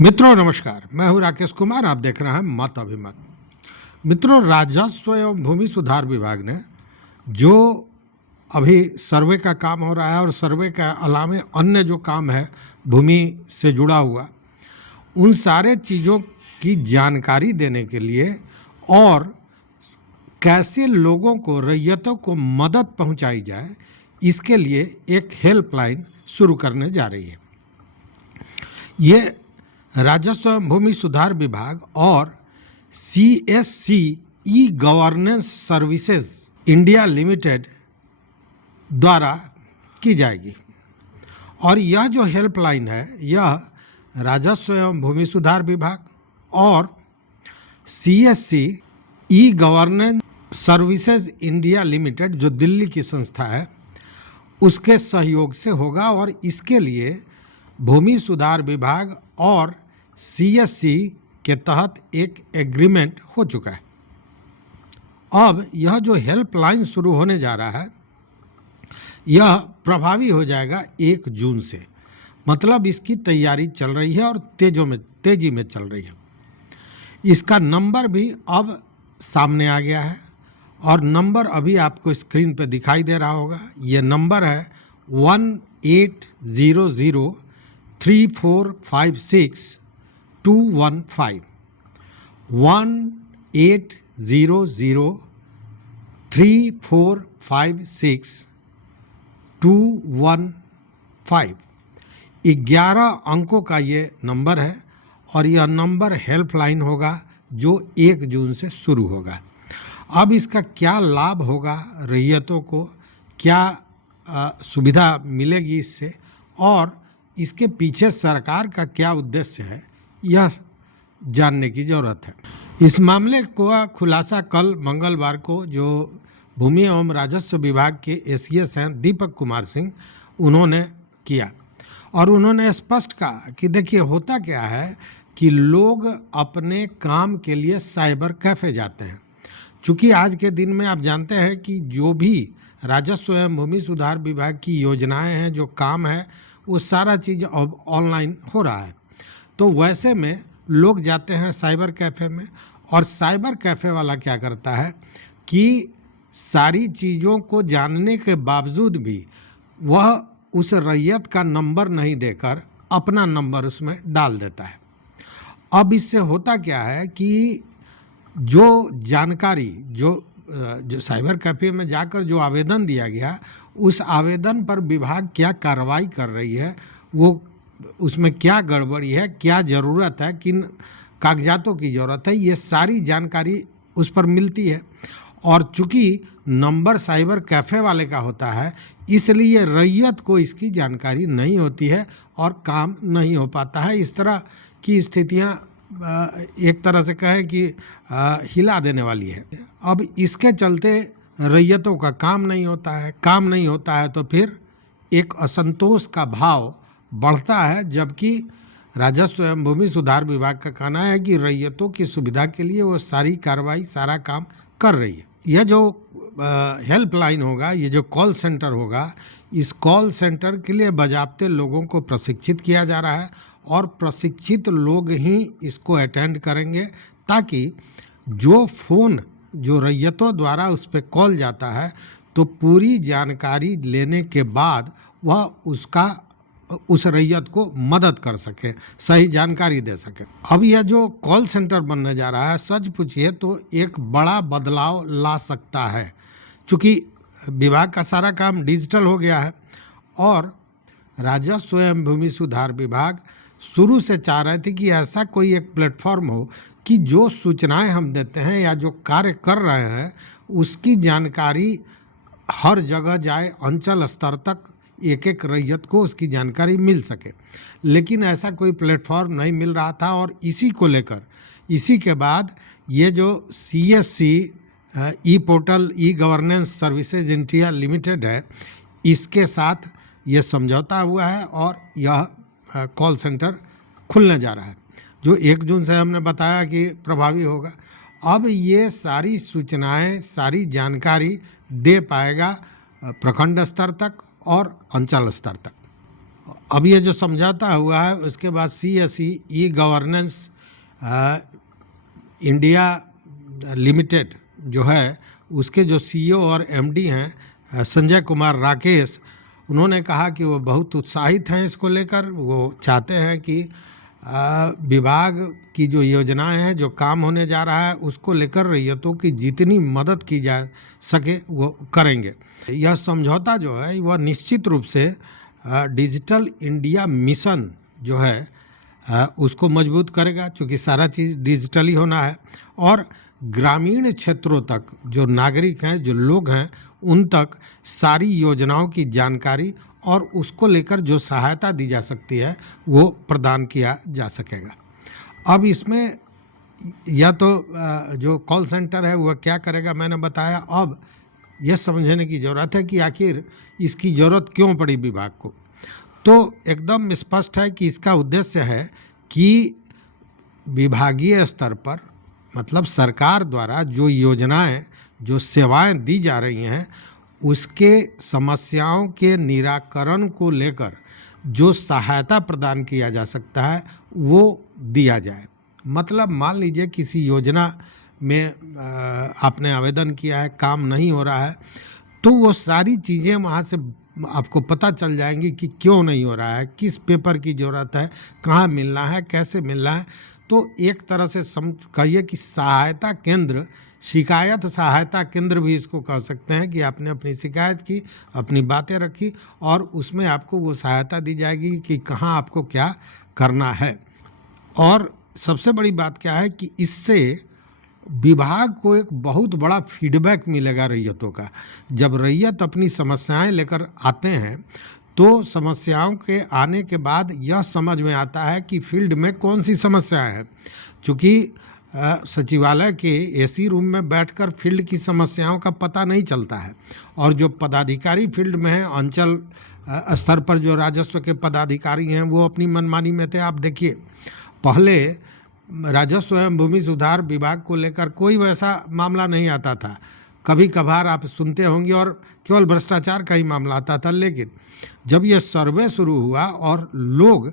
मित्रों नमस्कार, मैं हूं राकेश कुमार। आप देख रहे हैं मत अभिमत। मित्रों, राजस्व एवं भूमि सुधार विभाग ने जो अभी सर्वे का काम हो रहा है और सर्वे के अलावा अन्य जो काम है भूमि से जुड़ा हुआ, उन सारे चीज़ों की जानकारी देने के लिए और कैसे लोगों को, रैयतों को मदद पहुंचाई जाए, इसके लिए एक हेल्पलाइन शुरू करने जा रही है। ये राजस्व एवं भूमि सुधार विभाग और CSC ई गवर्नेंस सर्विसेज इंडिया लिमिटेड द्वारा की जाएगी। और यह जो हेल्पलाइन है, यह राजस्व एवं भूमि सुधार विभाग और CSC ई गवर्नेंस सर्विसेज इंडिया लिमिटेड, जो दिल्ली की संस्था है, उसके सहयोग से होगा। और इसके लिए भूमि सुधार विभाग और CSC के तहत एक एग्रीमेंट हो चुका है। अब यह जो हेल्पलाइन शुरू होने जा रहा है, यह प्रभावी हो जाएगा 1 जून से। मतलब इसकी तैयारी चल रही है और तेजी में चल रही है। इसका नंबर भी अब सामने आ गया है और नंबर अभी आपको स्क्रीन पे दिखाई दे रहा होगा। ये नंबर है 18003456 18003456 11 अंकों का ये नंबर है और यह नंबर हेल्पलाइन होगा जो 1 जून से शुरू होगा। अब इसका क्या लाभ होगा, रैयतों को क्या सुविधा मिलेगी इससे, और इसके पीछे सरकार का क्या उद्देश्य है, यह जानने की ज़रूरत है। इस मामले का खुलासा कल मंगलवार को जो भूमि एवं राजस्व विभाग के ACS हैं दीपक कुमार सिंह, उन्होंने किया। और उन्होंने स्पष्ट कहा कि देखिए, होता क्या है कि लोग अपने काम के लिए साइबर कैफ़े जाते हैं। चूँकि आज के दिन में आप जानते हैं कि जो भी राजस्व एवं भूमि सुधार विभाग की योजनाएं हैं, जो काम है, वो सारा चीज़ अब ऑनलाइन हो रहा है। तो वैसे में लोग जाते हैं साइबर कैफ़े में, और साइबर कैफ़े वाला क्या करता है कि सारी चीज़ों को जानने के बावजूद भी वह उस रैयत का नंबर नहीं देकर अपना नंबर उसमें डाल देता है। अब इससे होता क्या है कि जो जानकारी जो साइबर कैफ़े में जाकर जो आवेदन दिया गया, उस आवेदन पर विभाग क्या कार्रवाई कर रही है, वो उसमें क्या गड़बड़ी है, क्या ज़रूरत है, किन कागजातों की ज़रूरत है, ये सारी जानकारी उस पर मिलती है। और चूँकि नंबर साइबर कैफ़े वाले का होता है, इसलिए रैयत को इसकी जानकारी नहीं होती है और काम नहीं हो पाता है। इस तरह की स्थितियाँ एक तरह से कहें कि हिला देने वाली है। अब इसके चलते रैयतों का काम नहीं होता है तो फिर एक असंतोष का भाव बढ़ता है, जबकि राजस्व एवं भूमि सुधार विभाग का कहना है कि रैयतों की सुविधा के लिए वो सारी कार्रवाई, सारा काम कर रही है। यह जो हेल्पलाइन होगा, ये जो कॉल सेंटर होगा, इस कॉल सेंटर के लिए बाज़ाब्ते लोगों को प्रशिक्षित किया जा रहा है और प्रशिक्षित लोग ही इसको अटेंड करेंगे, ताकि जो फ़ोन जो रैयतों द्वारा उस पर कॉल जाता है तो पूरी जानकारी लेने के बाद वह उस रैयत को मदद कर सके, सही जानकारी दे सके। अब यह जो कॉल सेंटर बनने जा रहा है, सच पूछिए तो एक बड़ा बदलाव ला सकता है, क्योंकि विभाग का सारा काम डिजिटल हो गया है। और राजस्व एवं भूमि सुधार विभाग शुरू से चाह रहे थे कि ऐसा कोई एक प्लेटफॉर्म हो कि जो सूचनाएं हम देते हैं या जो कार्य कर रहे हैं, उसकी जानकारी हर जगह जाए, अंचल स्तर तक एक एक रैयत को उसकी जानकारी मिल सके। लेकिन ऐसा कोई प्लेटफॉर्म नहीं मिल रहा था, और इसी को लेकर इसी के बाद ये जो CSC e portal e governance services India limited है, इसके साथ ये समझौता हुआ है और यह कॉल सेंटर खुलने जा रहा है, जो 1 जून से हमने बताया कि प्रभावी होगा। अब ये सारी सूचनाएं, सारी जानकारी दे पाएगा प्रखंड स्तर तक और अंचल स्तर तक। अब ये जो समझौता हुआ है उसके बाद CSE e governance India limited जो है उसके जो CEO और MD हैं संजय कुमार राकेश, उन्होंने कहा कि वो बहुत उत्साहित हैं इसको लेकर। वो चाहते हैं कि विभाग की जो योजनाएं हैं, जो काम होने जा रहा है, उसको लेकर रैयतों की जितनी मदद की जा सके वो करेंगे। यह समझौता जो है वह निश्चित रूप से डिजिटल इंडिया मिशन जो है उसको मजबूत करेगा, क्योंकि सारा चीज़ डिजिटली होना है। और ग्रामीण क्षेत्रों तक जो नागरिक हैं, जो लोग हैं, उन तक सारी योजनाओं की जानकारी और उसको लेकर जो सहायता दी जा सकती है वो प्रदान किया जा सकेगा। अब इसमें या तो जो कॉल सेंटर है वह क्या करेगा, मैंने बताया। अब यह समझने की ज़रूरत है कि आखिर इसकी ज़रूरत क्यों पड़ी विभाग को। तो एकदम स्पष्ट है कि इसका उद्देश्य है कि विभागीय स्तर पर, मतलब सरकार द्वारा जो योजनाएं, जो सेवाएं दी जा रही हैं, उसके समस्याओं के निराकरण को लेकर जो सहायता प्रदान किया जा सकता है वो दिया जाए। मतलब मान लीजिए किसी योजना में आपने आवेदन किया है, काम नहीं हो रहा है, तो वो सारी चीज़ें वहाँ से आपको पता चल जाएंगी कि क्यों नहीं हो रहा है, किस पेपर की ज़रूरत है, कहाँ मिलना है, कैसे मिलना है। तो एक तरह से कहिए कि सहायता केंद्र, शिकायत सहायता केंद्र भी इसको कह सकते हैं कि आपने अपनी शिकायत की, अपनी बातें रखी और उसमें आपको वो सहायता दी जाएगी कि कहाँ आपको क्या करना है। और सबसे बड़ी बात क्या है कि इससे विभाग को एक बहुत बड़ा फीडबैक मिलेगा रैयतों का। जब रैयत अपनी समस्याएं लेकर आते हैं तो समस्याओं के आने के बाद यह समझ में आता है कि फील्ड में कौन सी समस्याएं हैं। चूँकि सचिवालय के AC रूम में बैठकर फील्ड की समस्याओं का पता नहीं चलता है, और जो पदाधिकारी फील्ड में हैं, अंचल स्तर पर जो राजस्व के पदाधिकारी हैं, वो अपनी मनमानी में थे। आप देखिए, पहले राजस्व एवं भूमि सुधार विभाग को लेकर कोई वैसा मामला नहीं आता था। कभी कभार आप सुनते होंगे और केवल भ्रष्टाचार का ही मामला आता था। लेकिन जब यह सर्वे शुरू हुआ और लोग,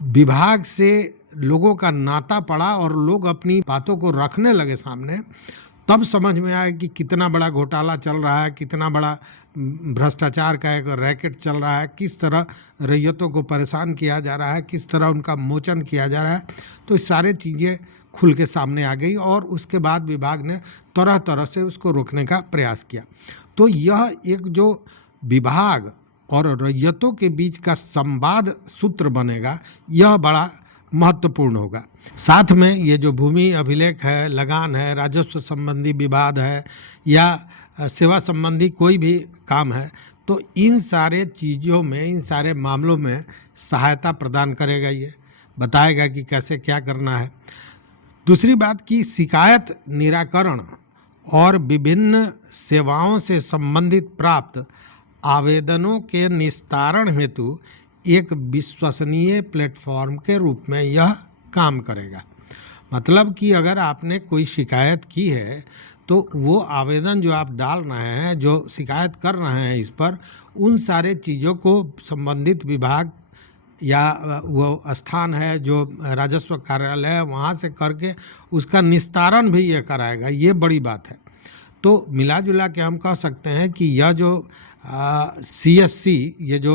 विभाग से लोगों का नाता पड़ा और लोग अपनी बातों को रखने लगे सामने, तब समझ में आया कि कितना बड़ा घोटाला चल रहा है, कितना बड़ा भ्रष्टाचार का एक रैकेट चल रहा है, किस तरह रैयतों को परेशान किया जा रहा है, किस तरह उनका मोचन किया जा रहा है। तो ये सारी चीज़ें खुल के सामने आ गई और उसके बाद विभाग ने तरह तरह से उसको रोकने का प्रयास किया। तो यह एक जो विभाग और रैयतों के बीच का संवाद सूत्र बनेगा, यह बड़ा महत्वपूर्ण होगा। साथ में ये जो भूमि अभिलेख है, लगान है, राजस्व संबंधी विवाद है या सेवा संबंधी कोई भी काम है, तो इन सारे चीज़ों में, इन सारे मामलों में सहायता प्रदान करेगा। ये बताएगा कि कैसे क्या करना है। दूसरी बात कि शिकायत निराकरण और विभिन्न सेवाओं से संबंधित प्राप्त आवेदनों के निस्तारण हेतु एक विश्वसनीय प्लेटफॉर्म के रूप में यह काम करेगा। मतलब कि अगर आपने कोई शिकायत की है तो वो आवेदन जो आप डाल रहे हैं, जो शिकायत कर रहे हैं इस पर, उन सारे चीज़ों को संबंधित विभाग या वो स्थान है जो राजस्व कार्यालय है वहाँ से करके उसका निस्तारण भी ये कराएगा। ये बड़ी बात है। तो मिला जुला के हम कह सकते हैं कि यह जो CSC, ये जो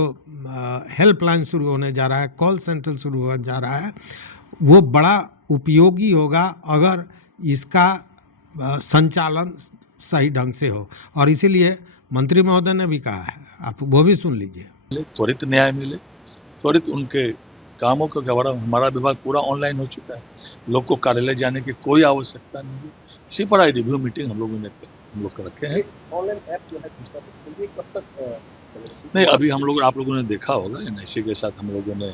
हेल्पलाइन शुरू होने जा रहा है, कॉल सेंटर शुरू होने जा रहा है, वो बड़ा उपयोगी होगा अगर इसका संचालन सही ढंग से हो। और इसीलिए मंत्री महोदय ने भी कहा है, आप वो भी सुन लीजिए। त्वरित न्याय मिले, त्वरित उनके कामों को हमारा विभाग पूरा ऑनलाइन हो चुका है। लोग को कार्यालय जाने की कोई आवश्यकता नहीं है। इसी पर आई रिव्यू मीटिंग हम लोग रखे हैं। ऑनलाइन ऐप जो है ये कब तक नहीं, अभी हम लोग, आप लोगों ने देखा होगा, NIC के साथ हम लोगों ने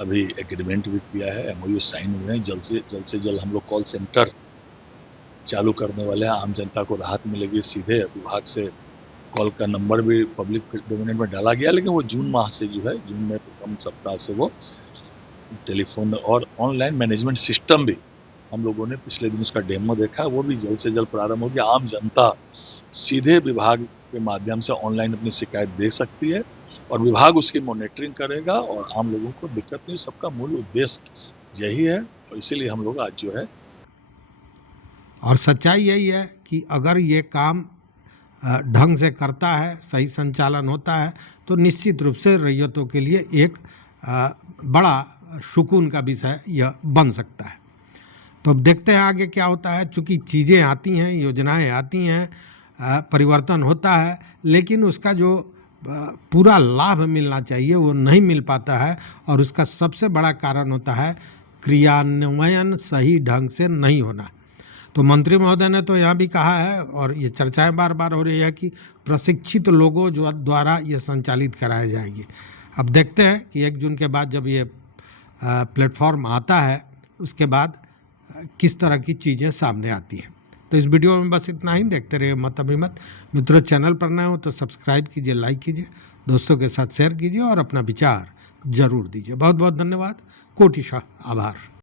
अभी एग्रीमेंट भी किया है, MOU साइन हुए हैं। जल्द से जल्द हम लोग कॉल सेंटर चालू करने वाले हैं। आम जनता को राहत मिलेगी। सीधे विभाग से कॉल का नंबर भी पब्लिक डोमेन में डाला गया, लेकिन वो जून माह से जो है, जून में प्रथम सप्ताह से वो टेलीफोन और ऑनलाइन मैनेजमेंट सिस्टम भी हम लोगों ने पिछले दिन उसका डेमो देखा, वो भी जल्द से जल्द प्रारंभ हो गया। आम जनता सीधे विभाग के माध्यम से ऑनलाइन अपनी शिकायत दे सकती है और विभाग उसकी मॉनिटरिंग करेगा और आम लोगों को दिक्कत नहीं। सबका मूल उद्देश्य यही है और इसीलिए हम लोग आज जो है और सच्चाई यही है कि अगर ये काम ढंग से करता है, सही संचालन होता है, तो निश्चित रूप से रैयतों के लिए एक बड़ा सुकून का विषय यह बन सकता है। तो अब देखते हैं आगे क्या होता है। चूँकि चीज़ें आती हैं, योजनाएं आती हैं, परिवर्तन होता है, लेकिन उसका जो पूरा लाभ मिलना चाहिए वो नहीं मिल पाता है और उसका सबसे बड़ा कारण होता है क्रियान्वयन सही ढंग से नहीं होना। तो मंत्री महोदय ने तो यहाँ भी कहा है और ये चर्चाएं बार बार हो रही है कि प्रशिक्षित लोगों जो द्वारा ये संचालित कराए जाएंगे। अब देखते हैं कि 1 जून के बाद जब ये प्लेटफॉर्म आता है उसके बाद किस तरह की चीज़ें सामने आती हैं। तो इस वीडियो में बस इतना ही। देखते रहिए मत अभिमत। मित्रों, चैनल पर नए हो तो सब्सक्राइब कीजिए, लाइक कीजिए, दोस्तों के साथ शेयर कीजिए और अपना विचार जरूर दीजिए। बहुत बहुत धन्यवाद। कोटिशः आभार।